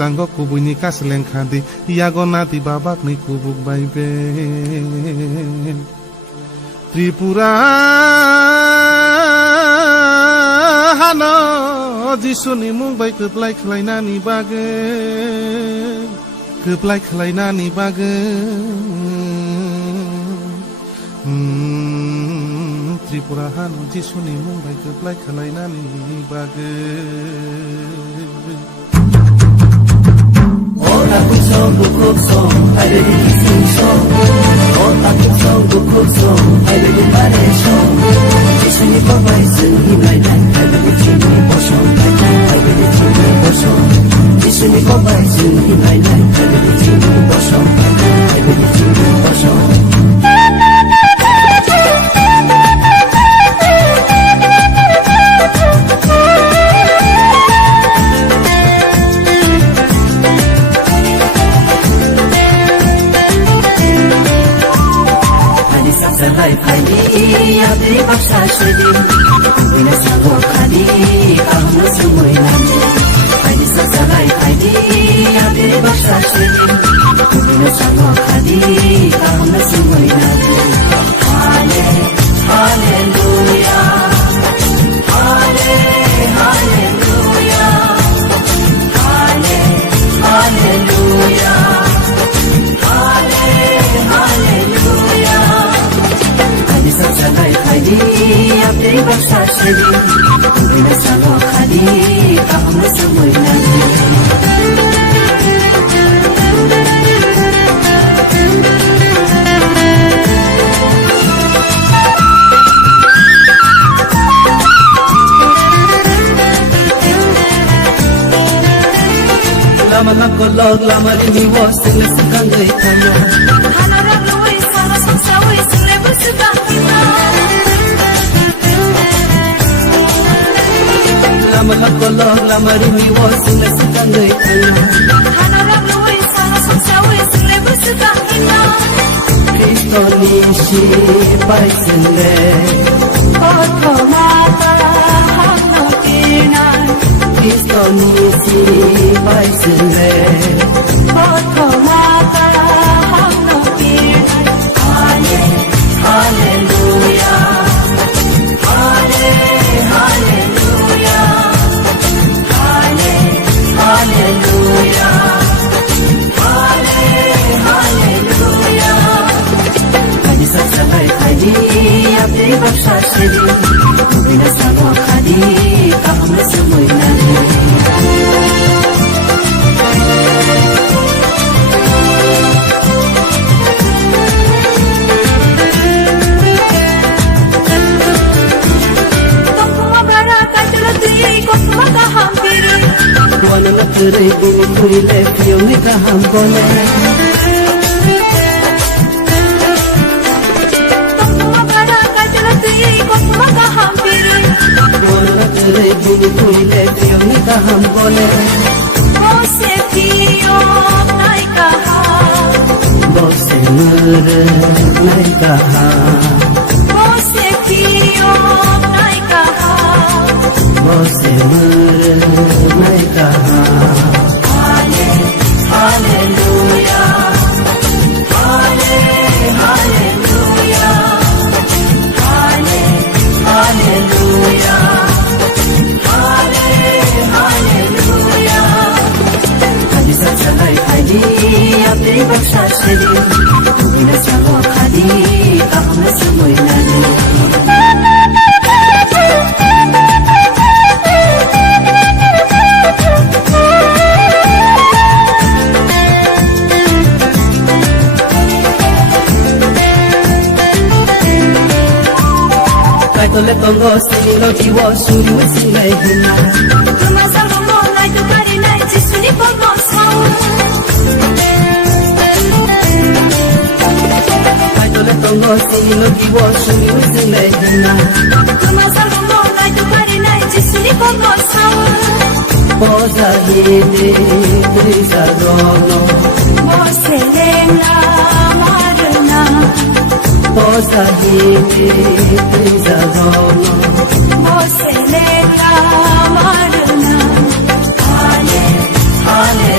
Sanggo kubunyi kasleng khadi Yagonati babak ni kubuk baiben Tripura Hano Jisuni mungbai keplai kelainani bagen Keplai kelainani bagen Tripura Hano Jisuni mungbai keplai kelainani bagen Aku song bukuk song ada di sing song aku song bukuk song ada di bare song di sini babai sini naikan ada di sini bosong ada di sini bosong di sini babai sini naikan ada di sini bosong ada di sini bosong Sarai khali abri baksa shedi bina sago khali kahna sumoi nani khali sarai khali abri baksa shedi bina sago khali kahna sumoi nani hallelujah hallelujah hallelujah Sarai khali abri baksa shedi bina sago khali kahna sumoi nani Lama nakolog lama rini was tinggal sekangai tanya Hanara blue sama samsawi selebu sebakina Lama nakolog lama rini was tinggal sekangai tanya Hanara blue sama samsawi selebu sebakina Kristo nishi pai sele Oto mata hakno kinan Kristo nishi pai sele Oto mata hakno kinan Hallelujah Hallelujah Hallelujah Hallelujah Khali sarai khali abri baksa shedi bina sago khali kahna sumoi nani Wana nakere bini kuile kiyongi kaham gole Tokuma bara kajala tuyi kosma kaham piri Wana nakere bini kuile kiyongi kaham gole Bose kiyo nai kaham Bose nere nai kaham Bose kiyo nai kaham Bose nere nai kaham Hallelujah Hallelujah Hallelujah Hallelujah Khali sarai khali abri baksa shedi bina sago khali kahna sumoi nani Tole tongo sini lo kiwo suri wesi lai hina Kuma salmo lai tu kari lai jisuni pongo sau Tole tongo sini lo kiwo suri wesi lai hina Kuma salmo lai tu kari lai jisuni pongo sau Posa hide trisa rono Mose lenga marna Posa hide trisa rono Mose lenga marna Hallelujah